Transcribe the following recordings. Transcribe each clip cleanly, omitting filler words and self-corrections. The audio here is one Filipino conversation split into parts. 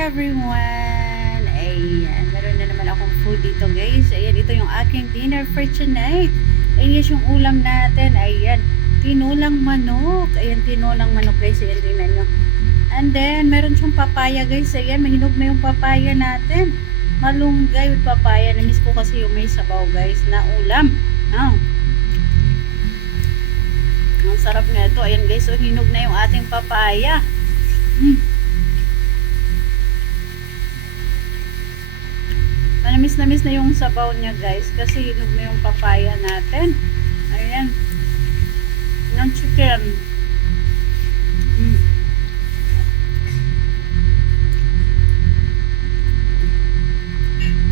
everyone! Ayan, meron na naman akong food dito guys. Ayan, ito yung aking dinner for tonight. Ayan yung ulam natin. Ayan, tinulang manok. Ayan, tinulang manok guys. Ayan, tingnan nyo. And then, meron siyang papaya guys. Ayan, mahinog na yung papaya natin. Malunggay with papaya. Namiss ko kasi yung may sabaw guys na ulam. Ang sarap na ito. Ayan guys, so hinog na yung ating papaya. Manamis-namis na yung sabaw niya guys kasi hinog na yung papaya natin. Ayan. Ng chicken.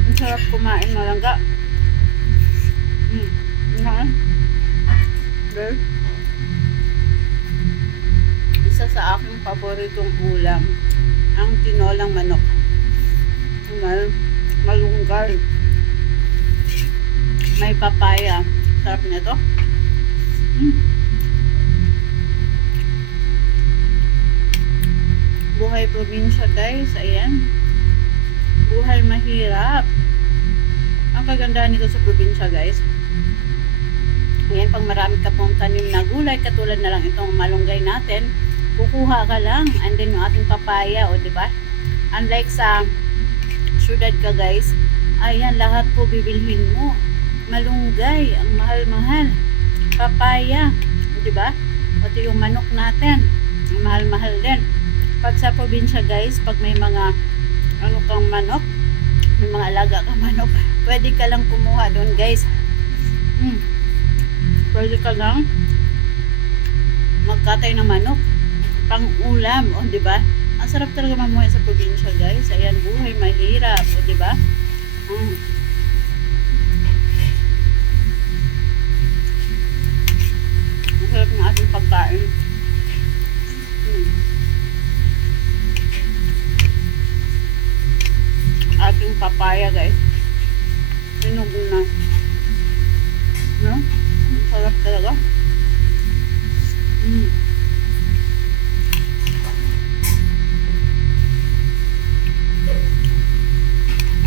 Ang sarap kumain na langga. Okay. Isa sa aking paboritong ulam ang tinolang manok. Malunggay, may papaya. Sarap nito. Buhay probinsya guys. Ayan, buhay mahirap. Ang kagandahan nito sa probinsya guys, ayan, pag marami ka pong tanim na gulay, katulad na lang itong malunggay natin, kukuha ka lang, and then yung ating papaya, o diba? Unlike sa syudad ka guys, ayan, lahat po bibilhin mo. Malunggay, ang mahal-mahal. Papaya, diba? Pati yung manok natin, ang mahal-mahal din. Pag sa probinsya guys, pag may mga ano kang manok, may mga alaga kang manok, pwede ka lang kumuha doon guys. Pwede ka lang magkatay ng manok pang ulam, o diba? Ang sarap talaga mamuhay sa probinsya guys. Ayan, buhay mahirap, o diba? Ang sarap ng ating pagkain. Ating papaya guys, hinog na, no? Ang sarap talaga.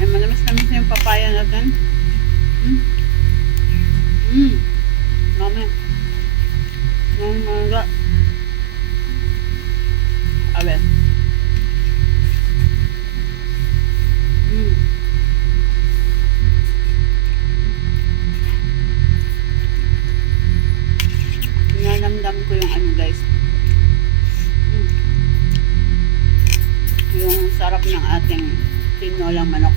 Ay, manamis-namis na yung papaya natin. Mami. Mami. Abe. Nanamdam ko yung ano guys, yung sarap ng ating tinolang manok.